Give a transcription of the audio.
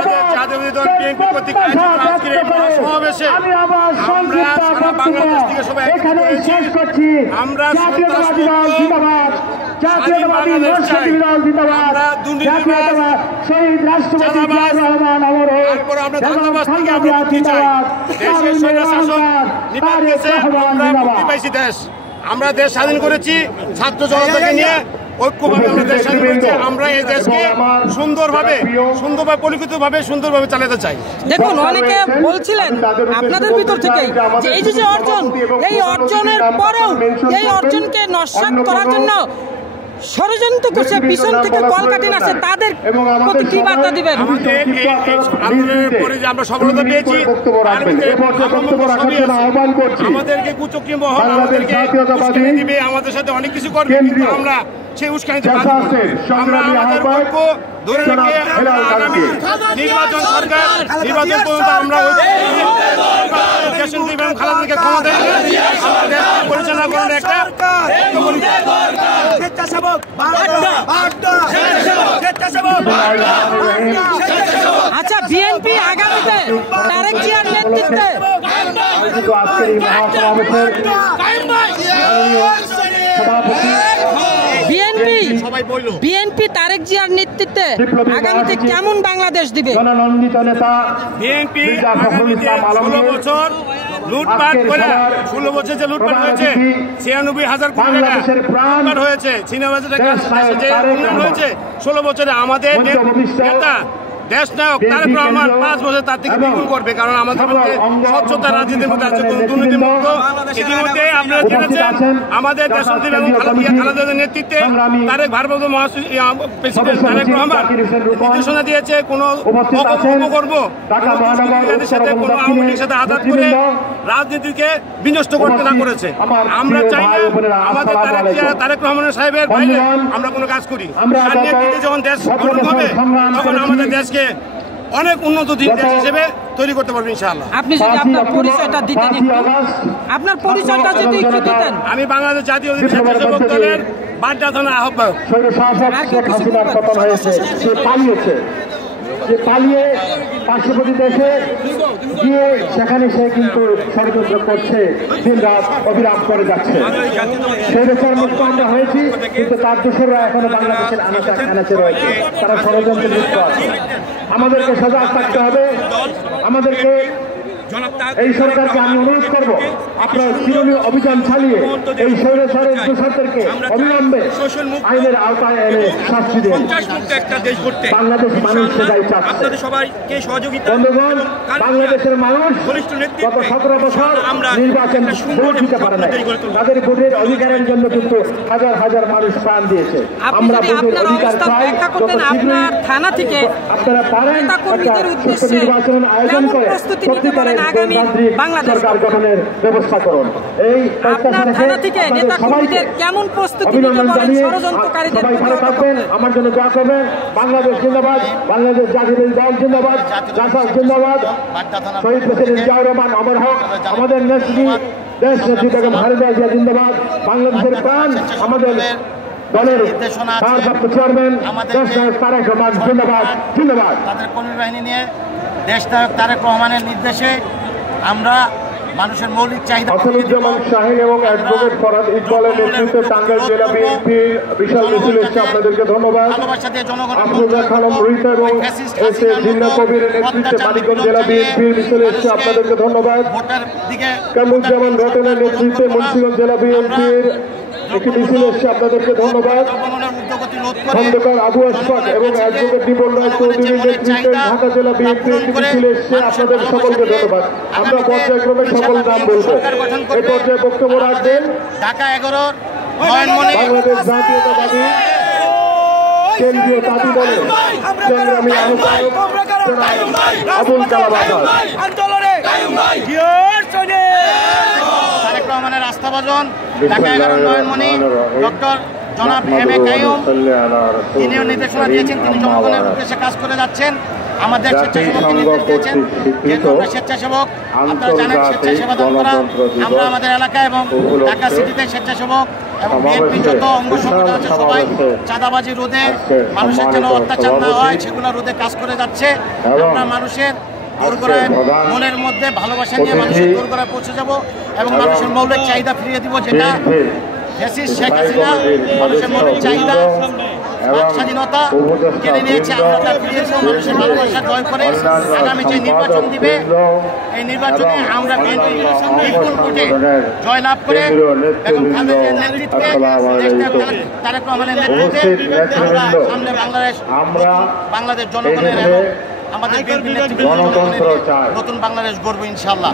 বাংলাদেশ জাতীয়তাবাদী দল বিএনপি কর্তৃক আয়োজিত আজকের এই মহাসমাবেশে আমরা সারা বাংলাদেশ থেকে সবাই একত্রিত হয়েছি। আমরা সন্ত্রাসমুক্ত স্বাধীন বাংলাদেশ চাই। আমরা দুর্নীতিবাজ, তারপর আমরা ধান্দাবাজ থেকে আমরা মুক্তি চাই। দেশের স্বৈরশাসক নিপাত গেছে, আমরা মুক্তি পাইছি দেশ। আমরা দেশ স্বাধীন করেছি ছাত্র জনতাকে নিয়ে, ঐক্যভাবে আমরা দেশ স্বাধীন করেছি। আমরা এই দেশকে সুন্দরভাবে পরিকল্পিতভাবে সুন্দরভাবে চালাতে চাই। দেখুন, অনেকে বলছিলেন আপনাদের ভিতর থেকে যে এই যে অর্জন, এই অর্জনের পরেও এই অর্জনকে নস্যাৎ করার জন্য ষড়যন্ত্র করছে, পিছন থেকে কলকাঠিন আছে, তাদের প্রতি কি বার্তা দিবেন? আন্দোলনের পরে যে আমরা সফলতা পেয়েছি, আমাদেরকে কুচক্রী মহল আমাদেরকে উস্কানি দিবে, আমাদের সাথে অনেক কিছু করবে, কিন্তু আমরা সেই উস্কানিতে বাধ্য হব। আমরা আমাদের ঐক্য ধরে রেখে আগামী নির্বাচন পর্যন্ত আমরা দেশনেত্রী বেগম খালেদা জিয়াকে ক্ষমা দেন, আমাদের পরিচালনা করার একটা আচ্ছা, বিএনপি আগামীতে তারেক জিয়ার নেতৃত্বে বিএনপি তারেক জিয়ার নেতৃত্বে আগামীতে কেমন বাংলাদেশ দিবে? বিএনপি আগামীতে 16 বছর লুটপাট করে 16 বছর যে লুটপাট হয়েছে, 96,000 কোটি টাকা লুটপাট হয়েছে, 96,000 টাকা যে উন্নয়ন হয়েছে 16 বছরে, আমাদের নেতা দেশ নায়ক তারেক রহমান 5 বছর তার থেকে দ্বিগুণ করবে। কারণ আমাদের মধ্যে স্বচ্ছতা, রাজনীতির মধ্যে আছে, কোনো দুর্নীতিমুক্ত। ইতিমধ্যে আপনারা জেনেছেন আমাদের দেশনেত্রী বেগম খালেদা জিয়ার নেতৃত্বে তারেক ভারপ্রাপ্ত প্রেসিডেন্ট তারেক রহমান নির্দেশনা দিয়েছে কোনো অপকর্ম সাথে কোনো আওয়ামী লীগের সাথে আঘাত করে রাজনীতিকে বিনষ্ট করতে না করেছে। আমরা চাই না আমাদের তারেক রহমানের সাহেবের বাইরে আমরা কোনো কাজ করি। তার নেতৃত্বে যখন দেশ গঠন হবে তখন আমাদের দেশকে অনেক উন্নত দেশ হিসেবে তৈরি করতে পারবেন ইনশাআল্লাহ। আপনি যদি আপনার পরিচয়টা দিতেন, আপনার পরিচয়টা যদি একটু দিতেন। আমি বাংলাদেশ জাতীয় স্বেচ্ছাসেবক দলের বাড্ডা থানার আহ্বায়ক। যে পালিয়ে পার্শ্ববর্তী দেশে গিয়ে সেখানে সে কিন্তু ষড়যন্ত্র করছে, দিন রাত অবিরাম করে যাচ্ছে। সেই দেশের মুক্ত আমরা হয়েছি, কিন্তু তার দোষররা এখনো বাংলাদেশের আনাচে রয়েছে, তারা ষড়যন্ত্রে যুক্ত আছে। আমাদেরকে সজাগ থাকতে হবে। আমাদেরকে এই সরকারকে আমি অনুরোধ করবো, আপনার শিরোমণি অভিযান চালিয়ে এই স্বৈরাচারের দোষরদেরকে অবিলম্বে আইনের আওতায় এনে শাস্তি দিন। বাংলাদেশ মানুষ সেটাই চাচ্ছে। বন্ধুগণ, বাংলাদেশের মানুষ গত 17 বছর নির্বাচন ভোট দিতে পারে না। তাদের ভোটের অধিকারের জন্য কিন্তু হাজার হাজার মানুষ প্রাণ দিয়েছে। আমরা ভোটের অধিকার চাই। আপনারা পারেন একটা নির্বাচন আয়োজন করে সত্যিকারের সরকার গঠনের ব্যবস্থা করুন। এই কেমন প্রস্তুতি সবাই ভালো থাকবেন, আমার জন্য দোয়া করবেন। বাংলাদেশ জিন্দাবাদ, বাংলাদেশ জাতীয়তাবাদী দল জিন্দাবাদ, জাসাস জিন্দাবাদ, শহীদ প্রেসিডেন্ট জিয়াউর রহমান অমর হোক, আমাদের নেত্রী দেশ নেত্রী বেগম খালেদা জিয়া জিন্দাবাদ, বাংলাদেশের প্রাণ আমাদের দলের ভারপ্রাপ্ত চেয়ারম্যান দেশ নায়ক তারেক রহমান জিন্দাবাদ জিন্দাবাদ। তাদের কর্মী বাহিনী নিয়ে দেশ নায়ক তারেক রহমানের নির্দেশে আমরা মানুষের মৌলিক চাহিদা। আসাদুজ্জামান শাহীন এবং অ্যাডভোকেট ফরহাদ ইকবালের নেতৃত্বে টাঙ্গাইল জেলা বিএনপির বিশাল মিছিল এসেছে, আপনাদেরকে ধন্যবাদ। আফরোজা খানম রুহিত এবং এস এ জিন্না কবিরের নেতৃত্বে মানিকগঞ্জ জেলা বিএনপির মিছিল এসেছে, আপনাদেরকে ধন্যবাদ। কামরুজ্জামান রতনের নেতৃত্বে মুন্সিগঞ্জ জেলা বিএনপির একটি মিছিল এসেছে, আপনাদেরকে ধন্যবাদ। খন্দকার আবু আশফাক এবং অ্যাডভোকেট নিবল রায় চৌধুরীর নেতৃত্বে ঢাকা জেলা বিএনপির একটি মিছিল এসেছে, আপনাদের সকলকে ধন্যবাদ। আমরা পর্যায়ক্রমে সকল নাম বলবো। এই পর্যায়ে বক্তব্য রাখবেন ঢাকা 11 বাংলাদেশ জাতীয়তাবাদী কেন্দ্রীয় তাঁতি দলের সংগ্রামী আহ্বায়ক আবুল কালাম আজাদ। তারেক রহমানের আস্থাভাজন ঢাকা 11 নয়নমণি ডক্টর জনাব এম এ কাইয়ুম, তিনিও নির্দেশনা দিয়েছেন, তিনি জনগণের উদ্দেশ্যে কাজ করে যাচ্ছেন। আমাদের স্বেচ্ছাসেবককে নির্দেশ দিয়েছেন, যেহেতু আমরা স্বেচ্ছাসেবক, আপনারা জানেন স্বেচ্ছাসেবা দল করা। আমরা আমাদের এলাকা এবং ঢাকা সিটিতে স্বেচ্ছাসেবক এবং বিএনপি যত অঙ্গ সংগঠন আছে সবাই চাঁদাবাজি রোধে, মানুষের যেন অত্যাচার না হয় সেগুলো রোধে কাজ করে যাচ্ছে। আমরা মানুষের দোরগোড়ায় মনের মধ্যে ভালোবাসা নিয়ে মানুষের দোরগোড়ায় পৌঁছে যাব এবং মানুষের মৌলিক চাহিদা ফিরিয়ে দিব, যেটা ফ্যাসিস্ট শেখ হাসিনা মানুষের মৌলিক চাহিদা স্বাধীনতা কেড়ে নিয়েছে। আমরা তা ফিরিয়ে দেব, মানুষের ভালোবাসা জয় করে আগামী যে নির্বাচন দিবে এই নির্বাচনে আমরা বিপুল ভোটে জয়লাভ করে এবং খালেদার নেতৃত্বে তারেক রহমানের নেতৃত্বে সামনে বাংলাদেশ জনগণের এবং আমাদের বিএনপি নেতৃত্বে নতুন বাংলাদেশ গড়ব ইনশাআল্লাহ।